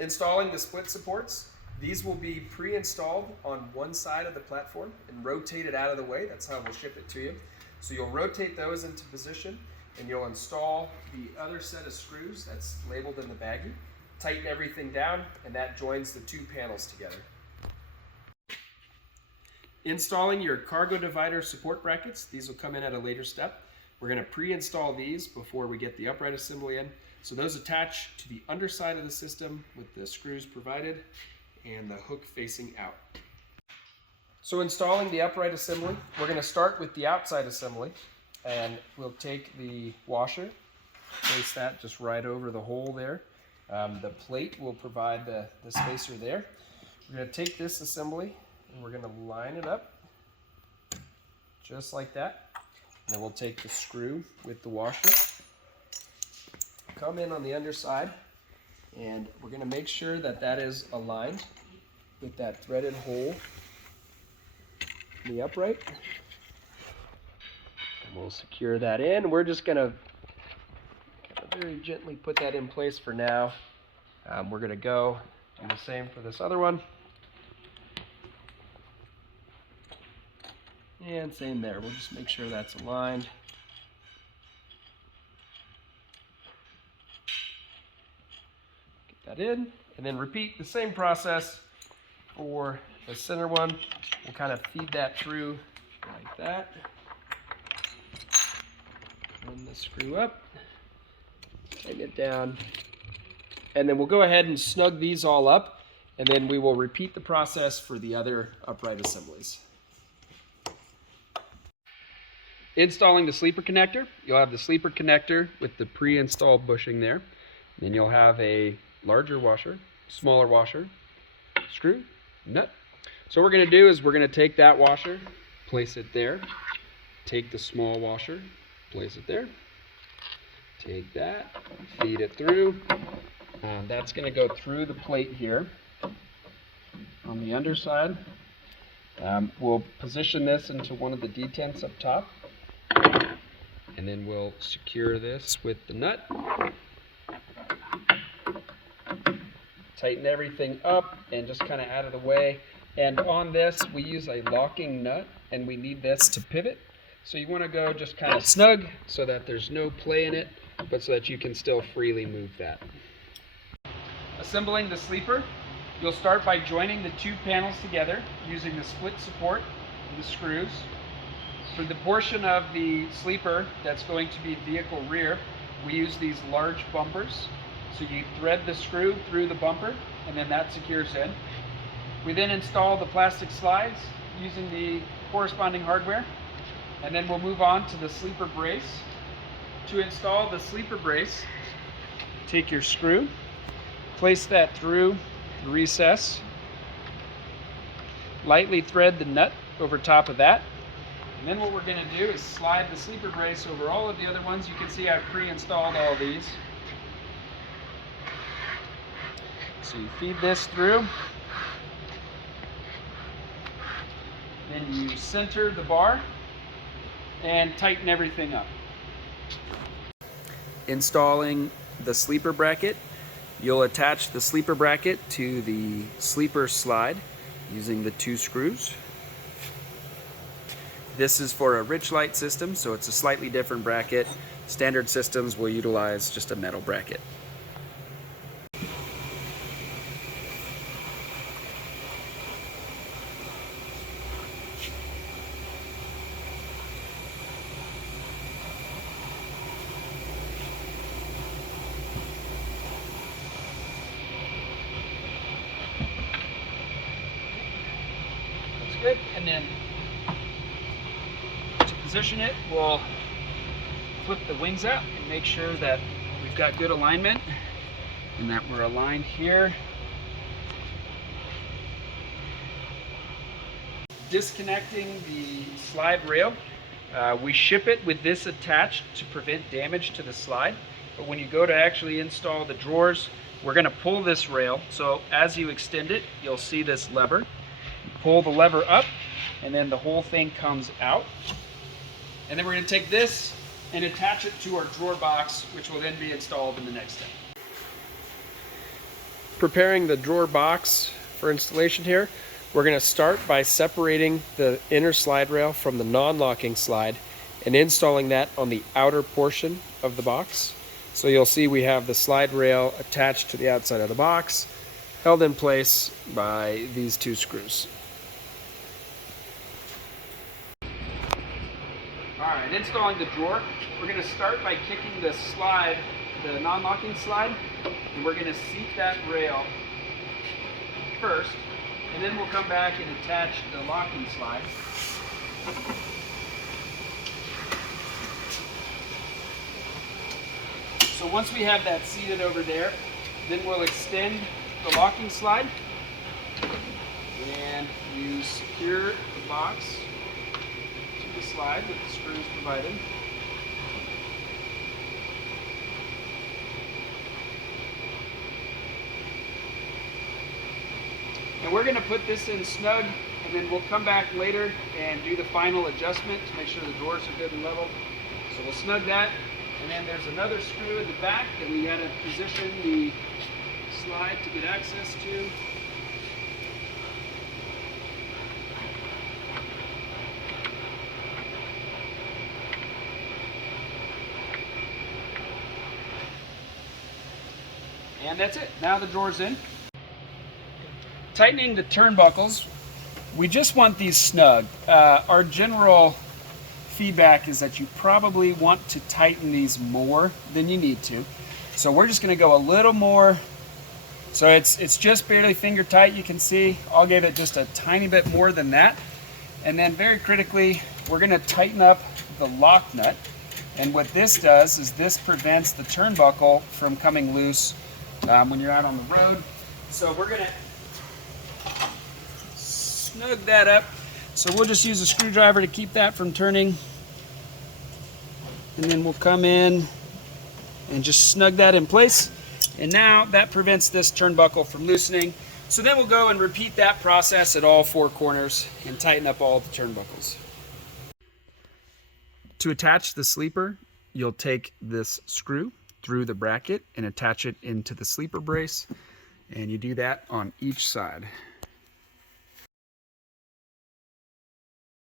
Installing the split supports. These will be pre-installed on one side of the platform and rotated out of the way. That's how we'll ship it to you. So you'll rotate those into position and you'll install the other set of screws that's labeled in the baggie. Tighten everything down and that joins the two panels together. Installing your cargo divider support brackets. These will come in at a later step. We're going to pre-install these before we get the upright assembly in. So those attach to the underside of the system with the screws provided and the hook facing out. So installing the upright assembly, we're going to start with the outside assembly, and we'll take the washer, place that just right over the hole there. The plate will provide the spacer there. We're going to take this assembly and we're going to line it up just like that. And then we'll take the screw with the washer, come in on the underside, and we're going to make sure that that is aligned with that threaded hole in the upright. And we'll secure that in. We're just going to very gently put that in place for now. We're going to go do the same for this other one. And same there. We'll just make sure that's aligned. Get that in, and then repeat the same process for the center one. We'll kind of feed that through like that. Run the screw up, tighten it down, and then we'll go ahead and snug these all up, and then we will repeat the process for the other upright assemblies. Installing the sleeper connector, you'll have the sleeper connector with the pre-installed bushing there. Then you'll have a larger washer, smaller washer, screw, nut. So what we're going to do is we're going to take that washer, place it there, take the small washer, place it there, take that, feed it through. That's going to go through the plate here on the underside. We'll position this into one of the detents up top. And then we'll secure this with the nut. Tighten everything up and just kind of out of the way. And on this, we use a locking nut, and we need this to pivot. So you want to go just kind of snug so that there's no play in it, but so that you can still freely move that. Assembling the sleeper, you'll start by joining the two panels together using the split support and the screws. For the portion of the sleeper that's going to be vehicle rear, we use these large bumpers. So you thread the screw through the bumper, and then that secures in. We then install the plastic slides using the corresponding hardware, and then we'll move on to the sleeper brace. To install the sleeper brace, take your screw, place that through the recess, lightly thread the nut over top of that. And then what we're going to do is slide the sleeper brace over all of the other ones. You can see I've pre-installed all these. So you feed this through. Then you center the bar and tighten everything up. Installing the sleeper bracket. You'll attach the sleeper bracket to the sleeper slide using the two screws. This is for a rich light system, so it's a slightly different bracket. Standard systems will utilize just a metal bracket. That's good. And then position it, we'll flip the wings out and make sure that we've got good alignment and that we're aligned here. Disconnecting the slide rail. We ship it with this attached to prevent damage to the slide, but when you go to actually install the drawers, we're going to pull this rail. So as you extend it, you'll see this lever. You pull the lever up and then the whole thing comes out. And then we're going to take this and attach it to our drawer box, which will then be installed in the next step. preparing the drawer box for installation here, we're going to start by separating the inner slide rail from the non-locking slide and installing that on the outer portion of the box. So you'll see we have the slide rail attached to the outside of the box, held in place by these two screws. Alright, installing the drawer, we're going to start by kicking the slide, the non-locking slide, and we're going to seat that rail first, and then we'll come back and attach the locking slide. So once we have that seated over there, then we'll extend the locking slide, and you secure the box to the slide with the screws provided. And we're going to put this in snug, and then we'll come back later and do the final adjustment to make sure the drawers are good and level. So we'll snug that, and then there's another screw in the back that we got to position the slide to get access to. And that's it. Now the drawer's in. Tightening the turnbuckles, we just want these snug. Our general feedback is that you probably want to tighten these more than you need to. So we're just going to go a little more. So it's just barely finger tight, you can see. I'll give it just a tiny bit more than that. And then very critically, we're going to tighten up the lock nut. And what this does is this prevents the turnbuckle from coming loose when you're out on the road. So we're going to snug that up. So we'll just use a screwdriver to keep that from turning. And then we'll come in and just snug that in place. And now that prevents this turnbuckle from loosening. So then we'll go and repeat that process at all four corners and tighten up all the turnbuckles. To attach the sleeper, you'll take this screw through the bracket and attach it into the sleeper brace. And you do that on each side.